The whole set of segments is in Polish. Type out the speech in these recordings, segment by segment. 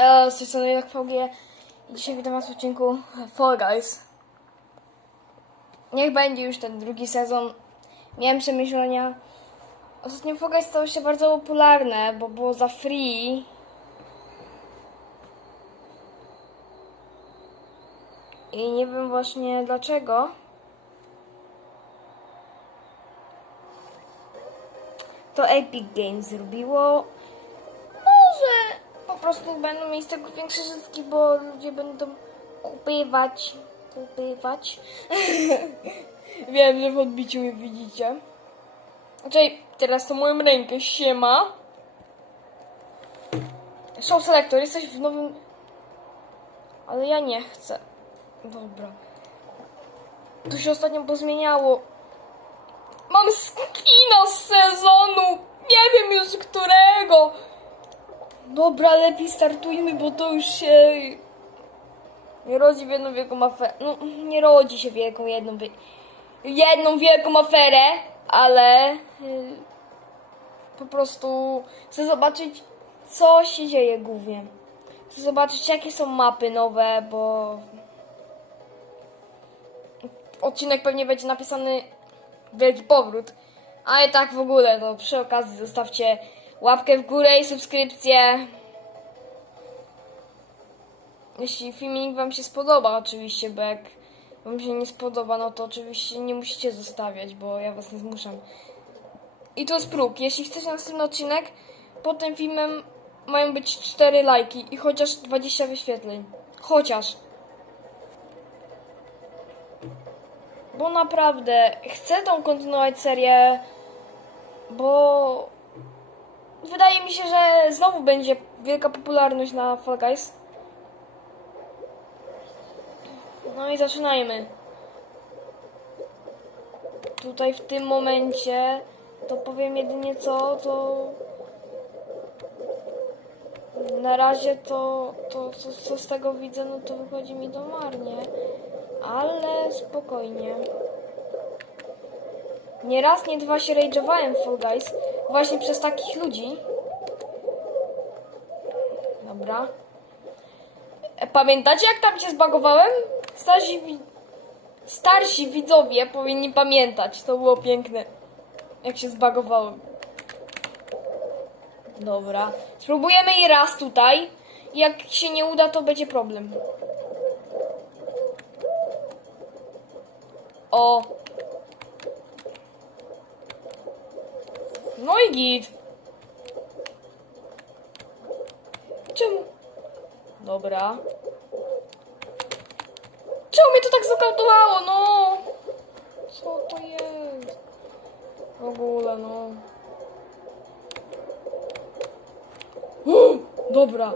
E, jak VG. Dzisiaj witam was w odcinku Fall Guys. Niech będzie już ten drugi sezon. Miałem przemyślenia. Ostatnio Fall Guys stało się bardzo popularne, bo było za free. I nie wiem właśnie dlaczego. To Epic Games zrobiło. Prostu będą mieć z tego większe zyski, bo ludzie będą kupywać. Kupywać. Wiem, że w odbiciu mnie widzicie. Znaczy, teraz to moją rękę, siema. Show Selector, jesteś w nowym... Ale ja nie chcę. Dobra. Tu się ostatnio pozmieniało. Mam skina z sezonu! Nie wiem już którego! Dobra, lepiej startujmy, bo to już się nie rodzi w jedną wielką aferę. No, nie rodzi się wielką jedną jedną wielką aferę, ale y, po prostu chcę zobaczyć, co się dzieje głównie. Chcę zobaczyć, jakie są mapy nowe, bo odcinek pewnie będzie napisany Wielki Powrót. A i tak w ogóle, to przy okazji zostawcie łapkę w górę i subskrypcję. Jeśli filmik wam się spodoba oczywiście, bo wam się nie spodoba, no to oczywiście nie musicie zostawiać, bo ja was nie zmuszam. I to jest próg. Jeśli chcecie następny odcinek, pod tym filmem mają być 4 lajki i chociaż 20 wyświetleń. Chociaż. Bo naprawdę chcę tą kontynuować serię, bo wydaje mi się, że znowu będzie wielka popularność na Fall Guys. No i zaczynajmy. Tutaj w tym momencie to powiem jedynie co, to na razie to, to co, co z tego widzę, no to wychodzi mi to marnie. Ale spokojnie. Nie raz, nie dwa się rage'owałem Fall Guys. Właśnie przez takich ludzi. Dobra. E, Pamiętacie jak tam się zbagowałem? Starsi, starsi widzowie powinni pamiętać. To było piękne. Jak się zbagowałem. Dobra. Spróbujemy i raz tutaj. Jak się nie uda, to będzie problem. O. No i git. Czemu? Dobra. Czemu mnie to tak zakautowało, no? Co to jest? W ogóle, no. Dobra.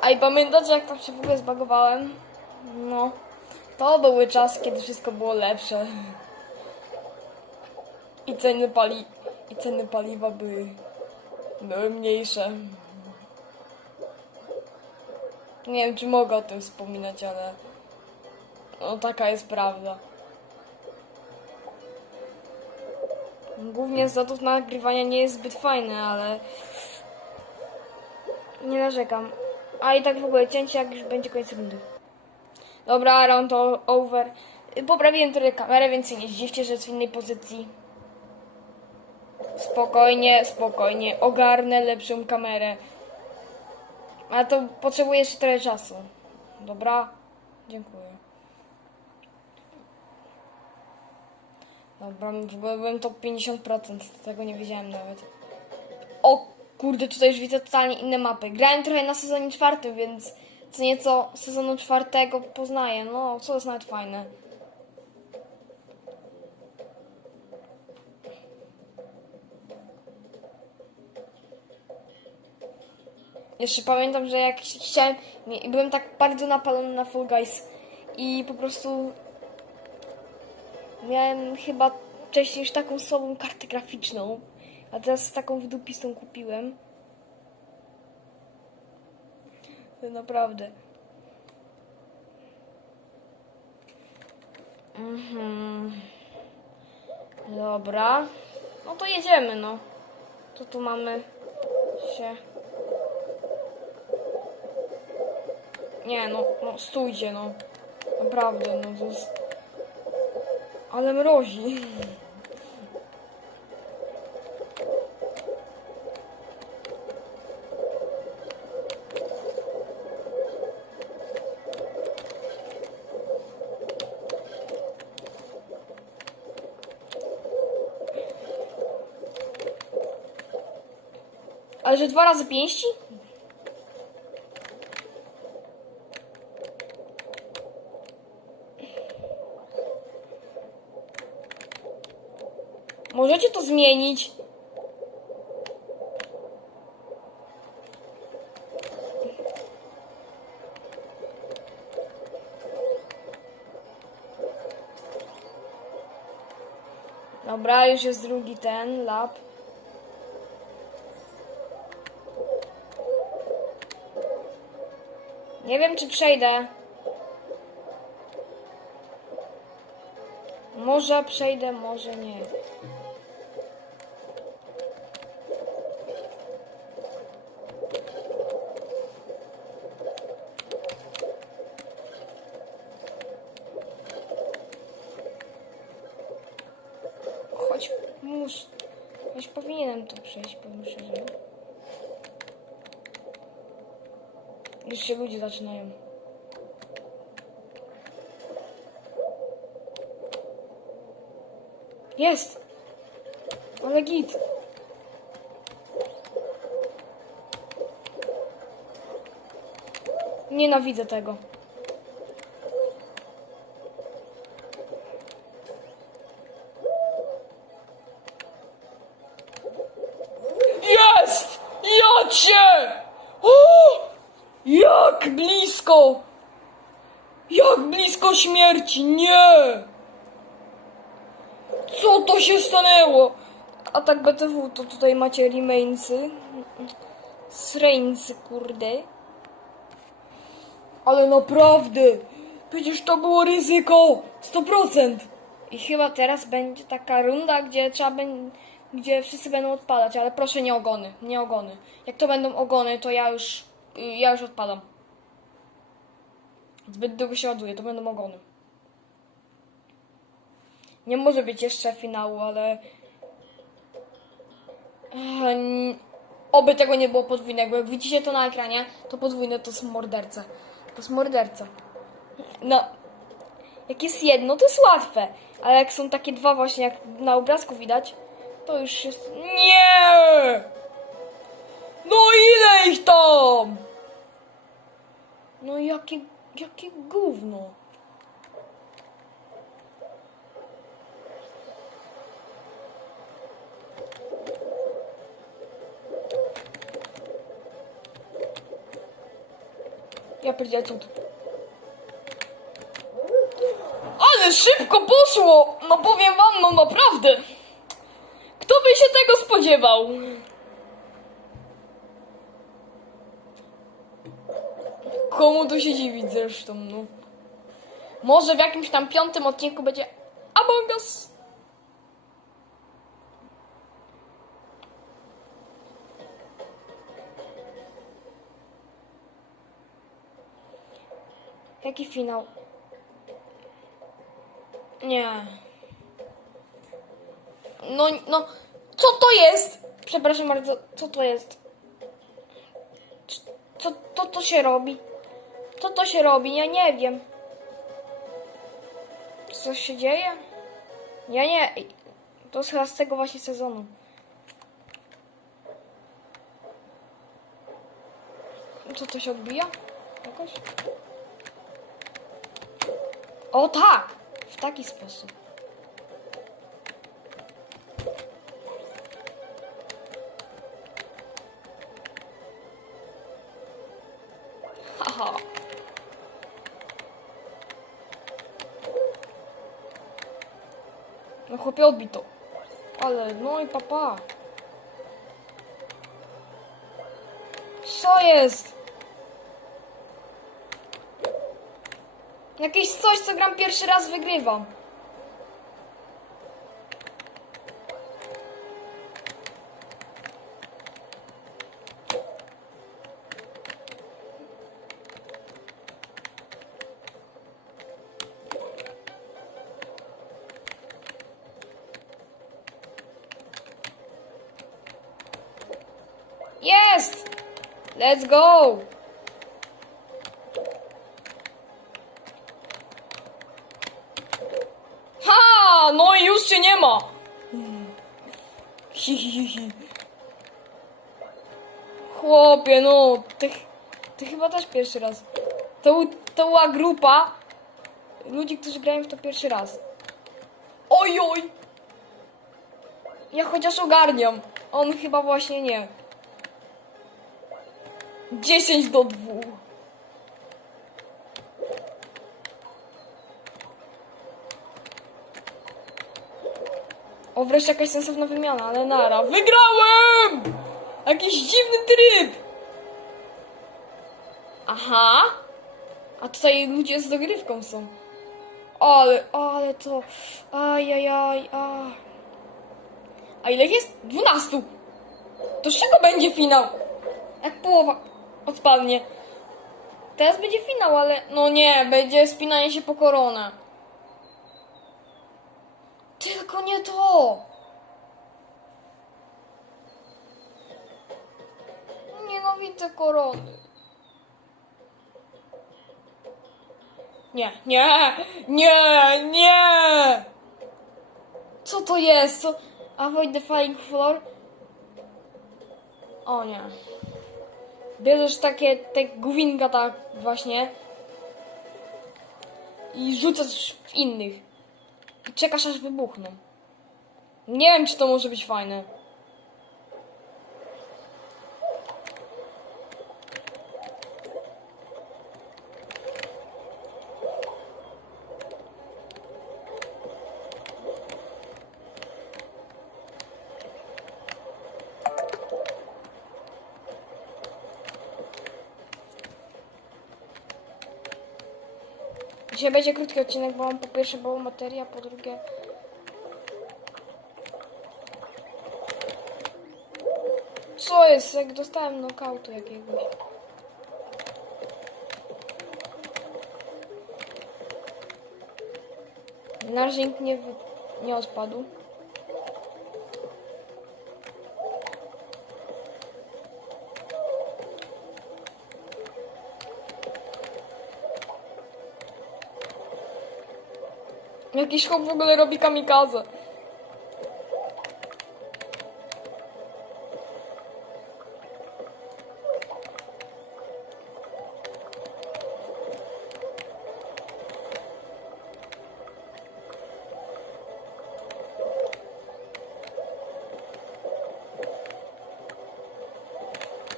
A i pamiętacie jak tam się w ogóle zbagowałem? No. To były czasy, kiedy wszystko było lepsze. I ceny pali... I ceny paliwa były... Były mniejsze. Nie wiem, czy mogę o tym wspominać, ale... No, taka jest prawda. Głównie zatów nagrywania nie jest zbyt fajne, ale... Nie narzekam. A i tak w ogóle cięcie, jak już będzie koniec rundy. Dobra, round over. Poprawiłem trochę kamerę, więc nie zdziwcie, że jest w innej pozycji. Spokojnie, spokojnie. Ogarnę lepszą kamerę. Ale to potrzebuję jeszcze trochę czasu. Dobra? Dziękuję. Dobra, w ogóle byłem top 50%, tego nie wiedziałem nawet. O kurde, tutaj już widzę totalnie inne mapy. Grałem trochę na sezonie czwartym, więc co nieco sezonu czwartego poznaję. No, co jest nawet fajne. Jeszcze pamiętam, że jak chciałem, byłem tak bardzo napalony na Fall Guys i po prostu miałem chyba wcześniej już taką sobą kartę graficzną, a teraz taką wydupistą kupiłem. To naprawdę. Mhm. Dobra. No to jedziemy, no. To tu mamy się... Nie, no, no stójcie, no. Naprawdę, no to jest... Ale mrozi. Że dwa razy pięści? Możecie to zmienić? Dobra, już jest drugi ten lab. Nie wiem, czy przejdę. Może przejdę, może nie. Choć mus... Choć powinienem to przejść, powiem szczerze. Już się ludzie zaczynają. Jest! Ale git! Nienawidzę tego. Jest! Ja cię! O! Jak blisko! Jak blisko Nie! Co to się stanęło? A tak BTW, to tutaj macie remainsy. Sreinsy, kurde. Ale naprawdę! Przecież to było ryzyko! 100%! I chyba teraz będzie taka runda, gdzie trzeba będzie, gdzie wszyscy będą odpadać, ale proszę nie ogony, nie ogony. Jak to będą ogony, to ja już, ja już odpadam. Zbyt długo się ładuje, to będą ogony. Nie może być jeszcze finału, ale... N- Oby tego nie było podwójnego. Jak widzicie to na ekranie, to podwójne to są morderce. To jest morderca. No, jak jest jedno, to jest łatwe. Ale jak są takie dwa właśnie, jak na obrazku widać, to już jest... Nie! No ile ich tam? No jakie, jakie gówno. Ja pierdzielę cud. Ale szybko poszło! No powiem wam, no naprawdę. Kto by się tego spodziewał? Komu tu się dziwić zresztą, no. Może w jakimś tam piątym odcinku będzie Among Us. Jaki finał? Nie. No, no, co to jest? Przepraszam bardzo, co to jest? Co to, to się robi? Co to się robi? Ja nie wiem. Co się dzieje? Ja nie. To jest chyba z tego właśnie sezonu. Co to się odbija? Jakoś? O tak! W taki sposób. Haha. No chłopie odbito. Ale no i papa. Co jest? Jakieś coś, co gram pierwszy raz, wygrywam. Let's go! Ma! Chłopie, no, ty, ty chyba też pierwszy raz. To, to była grupa ludzi, którzy grają w to pierwszy raz. Oj, oj! Ja chociaż ogarniam. On chyba właśnie nie. 10 do 2. Wreszcie jakaś sensowna wymiana, ale nara. Wygrałem! Jakiś dziwny tryb! Aha! A tutaj ludzie z dogrywką są. Ale, ale to... Ajajaj, a... A ile jest? 12! To z czego będzie finał? Jak połowa odpadnie. Teraz będzie finał, ale... No nie, będzie spinanie się po koronę. Tylko nie to! Nienawidzę korony. Nie, nie, nie, nie! Co to jest? Avoid the flying floor? O nie. Bierzesz takie, te głowinka tak właśnie i rzucasz w innych. Czekasz aż wybuchną. Nie wiem, czy to może być fajne. Dzisiaj będzie krótki odcinek, bo mam po pierwsze mało materii, a po drugie... Co jest? Jak dostałem knockoutu jakiegoś. Na nie, nie odpadł. Jakiś chłop w ogóle robi kamikaze.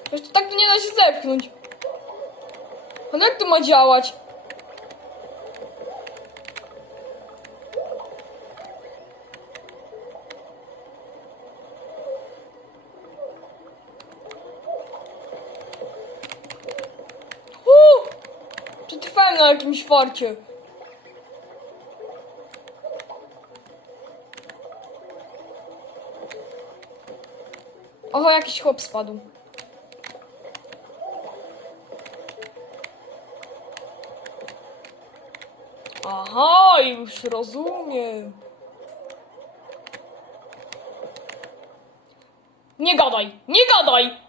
Przecież tak nie da się zepchnąć. Ale jak to ma działać? Farcie. Oho, jakiś chłop spadł. Aha, już rozumiem. Nie gadaj, nie gadaj!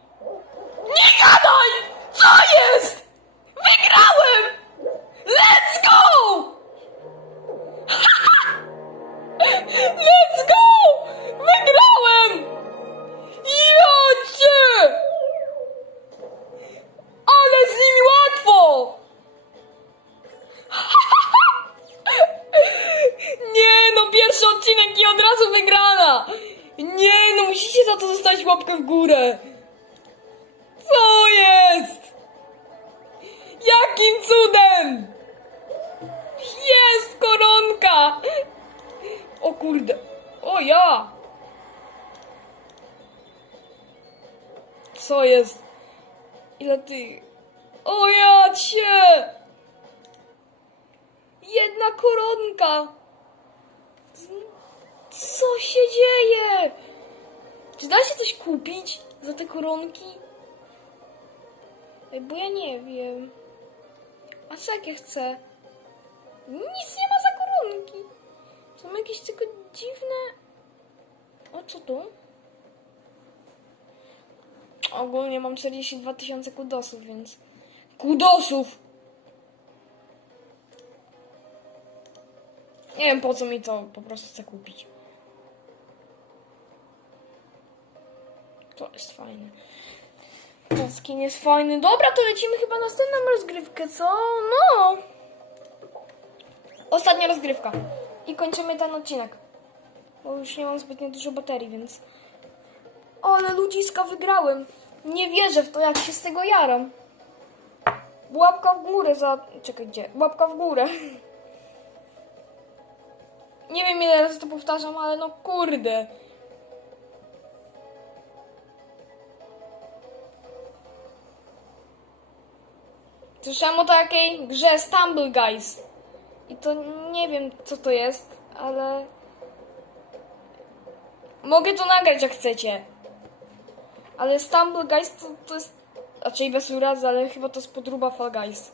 To zostawić łapkę w górę! Co jest? Jakim cudem? Jest koronka! O kurde. O ja! Co jest? Ile ty? O ja cię! Jedna koronka! Co się dzieje? Czy da się coś kupić za te koronki? Bo ja nie wiem. A co ja chcę? Nic nie ma za koronki. Są jakieś tylko dziwne... O, co tu? Ogólnie mam 42 tysiące kudosów, więc... Kudosów! Nie wiem po co mi to, po prostu chcę kupić. To jest fajne. Ten skin jest fajny. Dobra, to lecimy chyba następną rozgrywkę, co? No! Ostatnia rozgrywka. I kończymy ten odcinek. Bo już nie mam zbytnio dużo baterii, więc... Ale ludziska wygrałem. Nie wierzę w to, jak się z tego jaram. Łapka w górę za... Czekaj, gdzie? Łapka w górę. Nie wiem ile razy to powtarzam, ale no kurde. Słyszałem o takiej grze Stumble Guys. I to nie wiem co to jest, ale... Mogę to nagrać jak chcecie. Ale Stumble Guys to, to jest... Raczej bez urazy, ale chyba to jest podruba Fall Guys.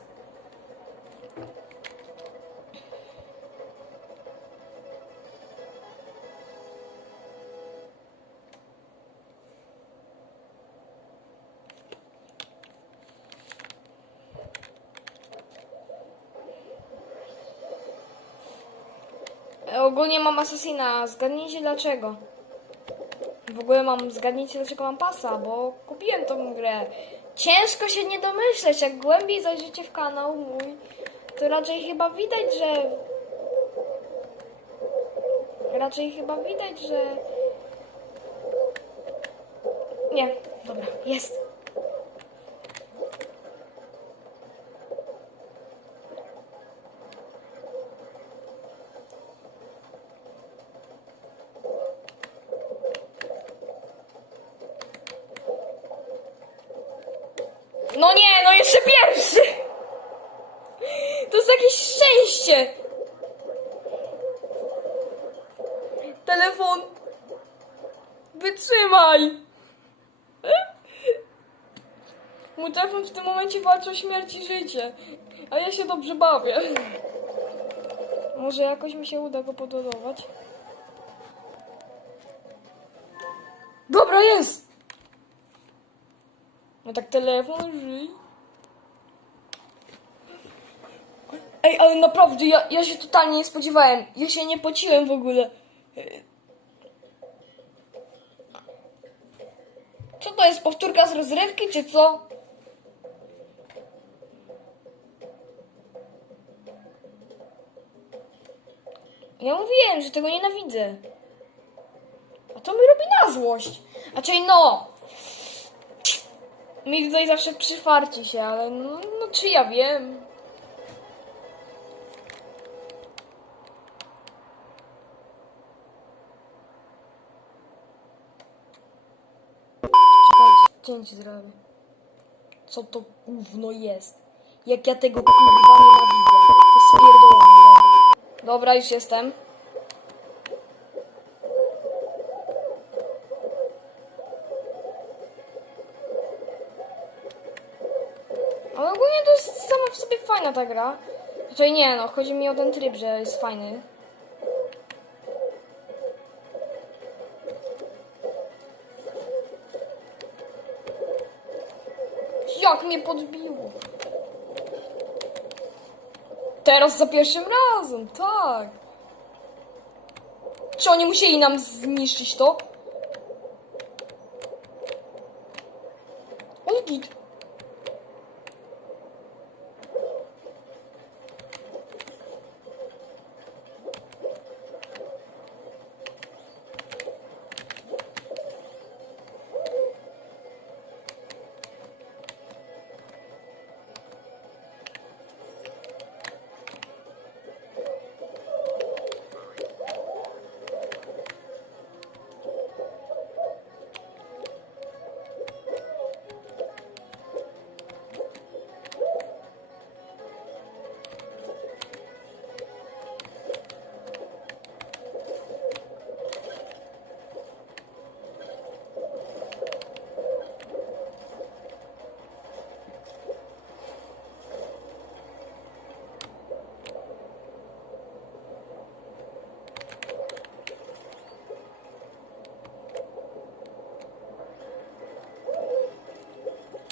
Ogólnie mam Assassina, zgadnijcie dlaczego. W ogóle mam, zgadnijcie dlaczego mam pasa, bo kupiłem tą grę. Ciężko się nie domyśleć, jak głębiej zajrzycie w kanał mój, to raczej chyba widać, że... Raczej chyba widać, że... Nie, dobra, jest. No nie, no jeszcze pierwszy! To jest jakieś szczęście! Telefon! Wytrzymaj! Mój telefon w tym momencie walczy o śmierć i życie, a ja się dobrze bawię. Może jakoś mi się uda go podładować. Dobra, jest! No tak telefon żyj. Ej, ale naprawdę, ja, ja się totalnie nie spodziewałem. Ja się nie pociłem w ogóle. Co to jest, powtórka z rozrywki, czy co? Ja mówiłem, że tego nienawidzę. A to mi robi na złość. A czyli no, mi tutaj zawsze przyfarci się, ale no, no czy ja wiem? Cięcie zrobię. Co to gówno jest? Jak ja tego kurwa nienawidzę. To jest pierdolone, dobra. Dobra, już jestem. Ale ogólnie to jest sama w sobie fajna ta gra. Znaczy nie no, chodzi mi o ten tryb, że jest fajny. Jak mnie podbiło. Teraz za pierwszym razem, tak. Czy oni musieli nam zniszczyć to?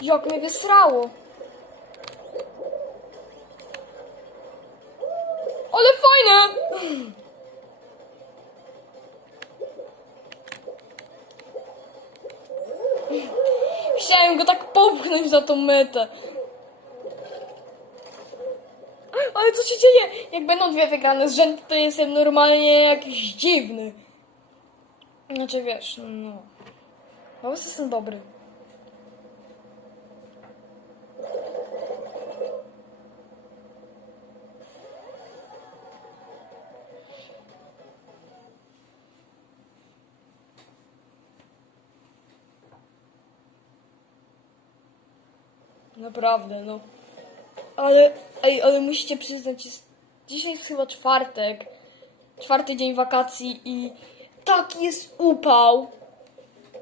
Jak mnie wysrało. Ale fajne! Chciałem go tak popchnąć za tą metę. Ale co się dzieje? Jak będą dwie wygrane z rzędu, to jestem normalnie jakiś dziwny. Znaczy wiesz, no. Prostu jestem dobry. Naprawdę, no. Ale, ej, ale musicie przyznać, jest, dzisiaj jest chyba czwartek. Czwarty dzień wakacji i taki jest upał.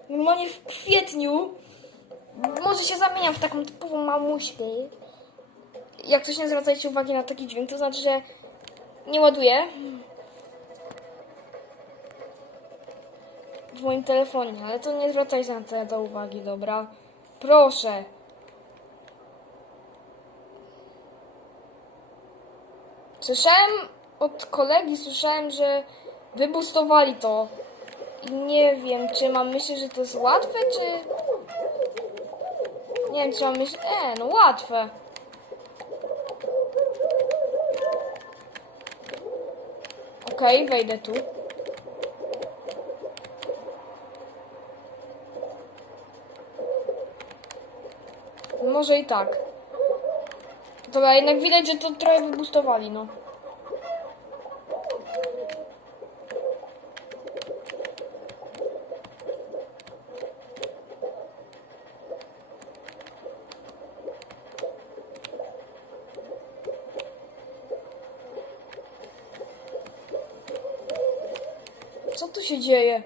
Normalnie w kwietniu może się zamieniam w taką typową mamuśkę. Jak coś nie zwracajcie uwagi na taki dźwięk, to znaczy, że nie ładuję w moim telefonie, ale to nie zwracajcie na to, uwagi, dobra? Proszę. Słyszałem od kolegi, słyszałem, że wybustowali to. I nie wiem, czy mam myśleć, że to jest łatwe, czy... Nie wiem, czy mam myśleć... E, no łatwe. Okej, wejdę tu. Może i tak. Dobra, jednak widać, że to trochę wybustowali, no. Co tu się dzieje?